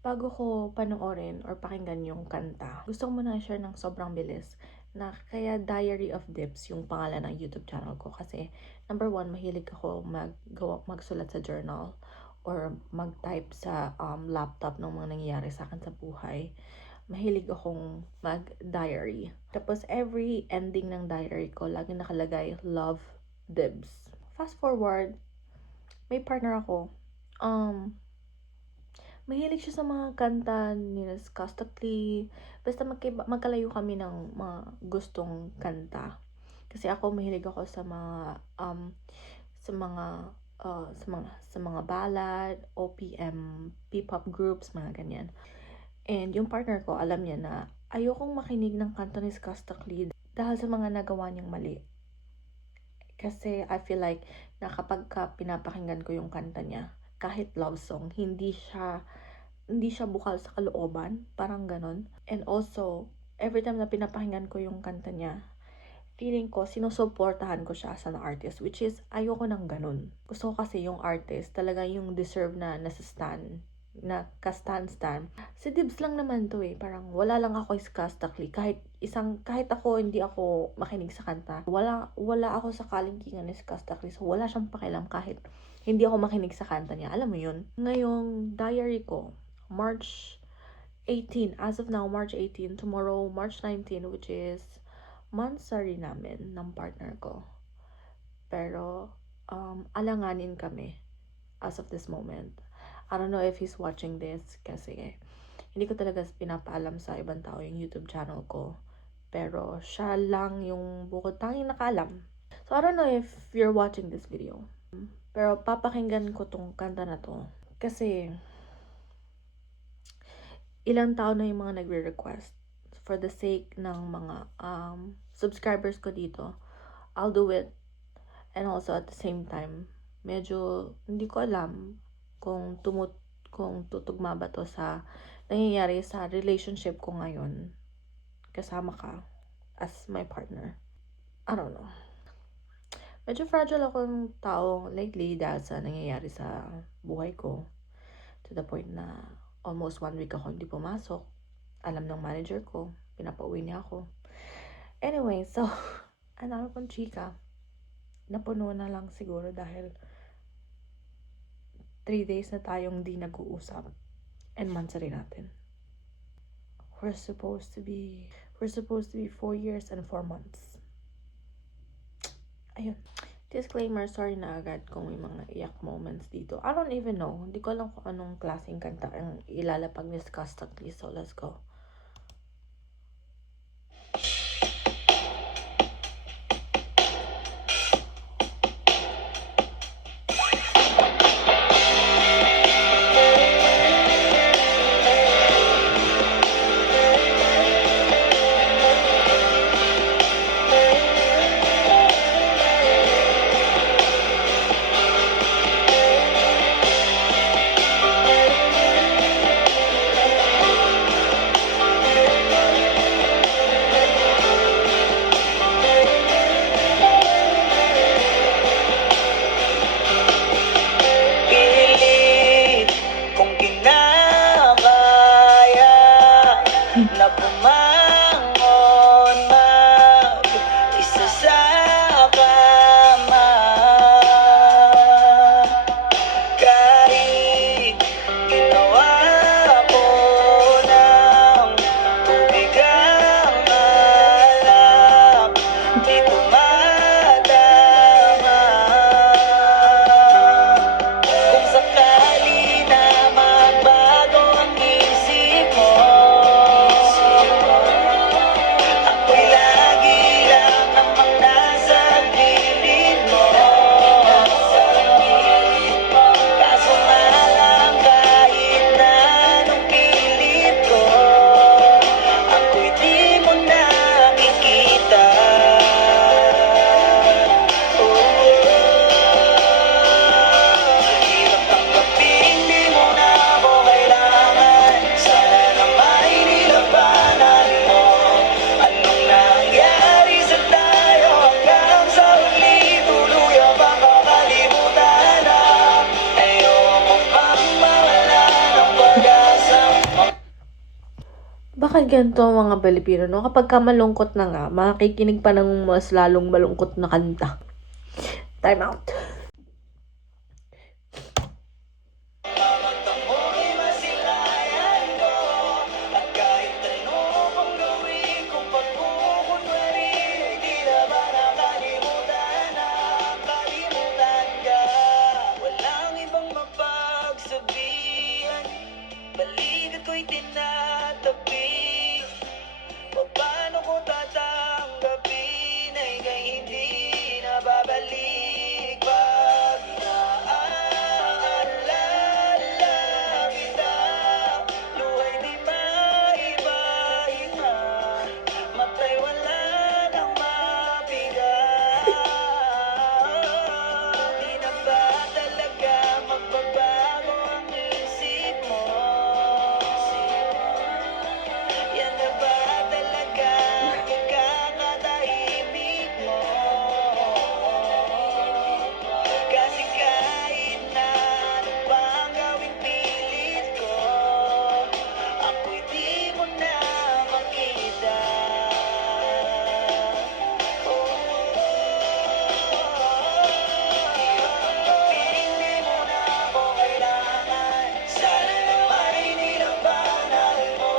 bago ko panoorin or pakinggan yung kanta, gusto ko muna i-share ng sobrang bilis na kaya Diary of Dips yung pangalan ng YouTube channel ko kasi number one, mahilig ako magsulat sa journal or mag-type sa laptop ng mga nangyayari sa akin sa buhay. Mahilig akong mag-diary. Tapos every ending ng diary ko, lagi nakalagay, love, dibs. Fast forward, may partner ako. Mahilig siya sa mga kanta ni Skostakli. Basta magkalayo kami ng mga gustong kanta. Kasi ako mahilig ako sa mga sa mga sa mga ballad, OPM, P-pop groups, mga ganyan. And yung partner ko, alam niya na ayokong makinig ng kanta ni Skostakli dahil sa mga nagawa niyang mali. Kasi I feel like na kapag pinapakinggan ko yung kanta niya, kahit love song, hindi siya bukal sa kalooban, parang ganon. And also, every time na pinapakinggan ko yung kanta niya, feeling ko, sinusuportahan ko siya as an artist, which is, ayoko ng ganun. Gusto ko kasi yung artist, talaga yung deserve na nasastan, na kastan-stan. Si Dibs lang naman to eh, parang wala lang ako Skostakli, kahit ako hindi ako makinig sa kanta, wala ako sa kalingkingan ni Skostakli, so wala siyang pakialam kahit hindi ako makinig sa kanta niya, alam mo yun. Ngayong diary ko, March 18, as of now, March 18, tomorrow, March 19, which is monthsary namin ng partner ko. Pero, alanganin kami as of this moment. I don't know if he's watching this kasi hindi ko talaga pinapaalam sa ibang tao yung YouTube channel ko. Pero, siya lang yung bukod tanging nakaalam. So, I don't know if you're watching this video. Pero, papakinggan ko tong kanta na to. Kasi, ilang tao na yung mga nagre-request. For the sake ng mga subscribers ko dito, I'll do it. And also at the same time, medyo hindi ko alam kung tutugma ba to sa nangyayari sa relationship ko ngayon. Kasama ka as my partner. I don't know. Medyo fragile akong tao lately dahil sa nangyayari sa buhay ko. To the point na almost 1 week ako hindi pumasok. Alam ng manager ko, pinapauwi niya ako. Anyway, so, ang dami kong chika. Napuno na lang siguro dahil 3 days na tayong di nag-uusap. And monthsary natin. We're supposed to be 4 years and 4 months. Ayun. Disclaimer, sorry na agad kung may mga iyak moments dito. I don't even know. Hindi ko alam kung anong klaseng kanta ang ilalapag ni Skostakli. So, let's go. Bakit ganito ang mga Pilipino, no? Kapag ka malungkot na nga, makikinig pa ng mas lalong malungkot na kanta. Time out. Balikat ko'y tinatabi. Paano ko tatanggapin ay kay hindi na babalik. Pag naaalala kita, luha'y di maipahinga, mata'y wala nang mapiga. Di na ba talaga magbabago ang isip mo? Yan na ba talaga ang ikakatahimik mo? Kasi kahit na ano pang gawing pilit ko, ako'y di mo na makita. Hindi mo na ako kailangan. Sana naman nilabanan mo.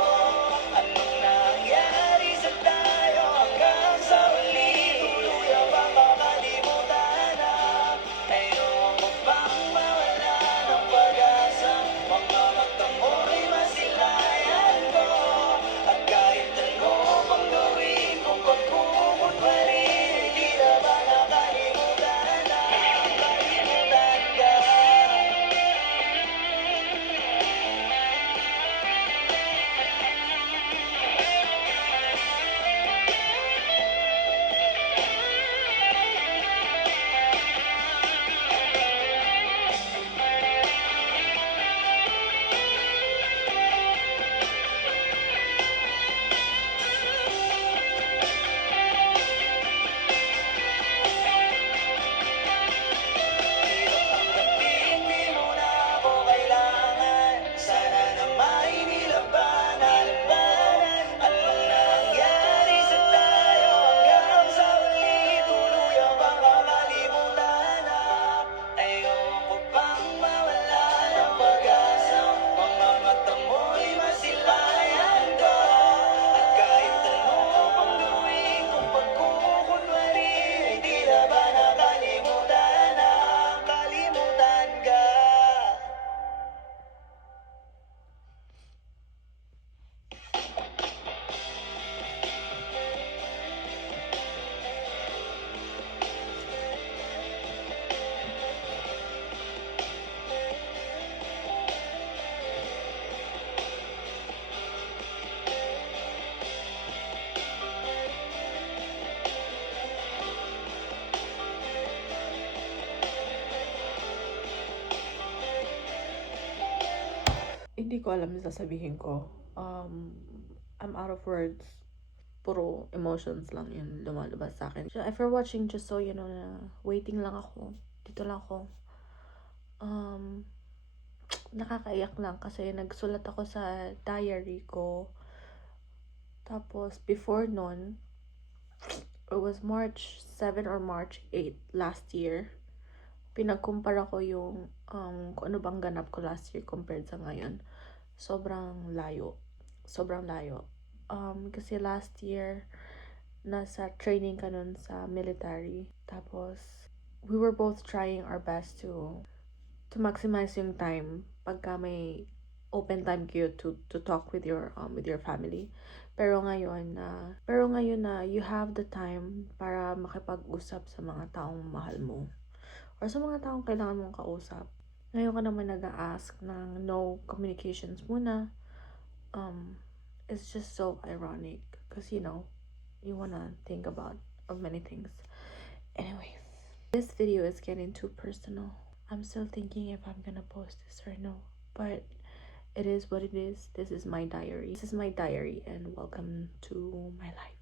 Anong nangyari sa tayo hanggang sa huli? Tuluyan bang makalimutan na? Ayoko bang mawala ng pag-asa? Mga mata mo'y masilayan ko. At kahit ano pang gawin kong pagkukunwari, di na ba nakalimutan na? Kalimutan ka. Hindi mo na ako kailangan. Sana naman nilabanan mo. Anong nangyari sa tayo hanggang sa huli? Tuluyan bang makalimutan na? Ayoko pang mawala ng pag-asa. Mga mata mo'y masilayan ko. At kahit ano pang gawin kong pagkukunwari, di na ba nakalimutan na? Kalimutan ka. Hindi ko alam yung sasabihin ko. I'm out of words. Puro emotions lang yun lumalabas sa akin. So, if you're watching, just so you know na waiting lang ako. Dito lang ako. Nakakaiyak lang kasi nagsulat ako sa diary ko. Tapos, before nun, it was March 7 or March 8 last year. Pinagkumpara ko yung kung ano bang ganap ko last year compared sa ngayon. Sobrang layo. Sobrang layo. Kasi last year, nasa training ka nun sa military. Tapos, we were both trying our best to maximize yung time pagka may open time kayo to talk with your family. Pero ngayon na you have the time para makipag-usap sa mga taong mahal mo or sa mga taong kailangan mong kausap. Ngayon ka naman nag-a-ask ng no communications muna. It's just so ironic because you wanna think about of many things. Anyways, this video is getting too personal. I'm still thinking if I'm gonna post this or no, but it is what it is. This is my diary. And welcome to my life.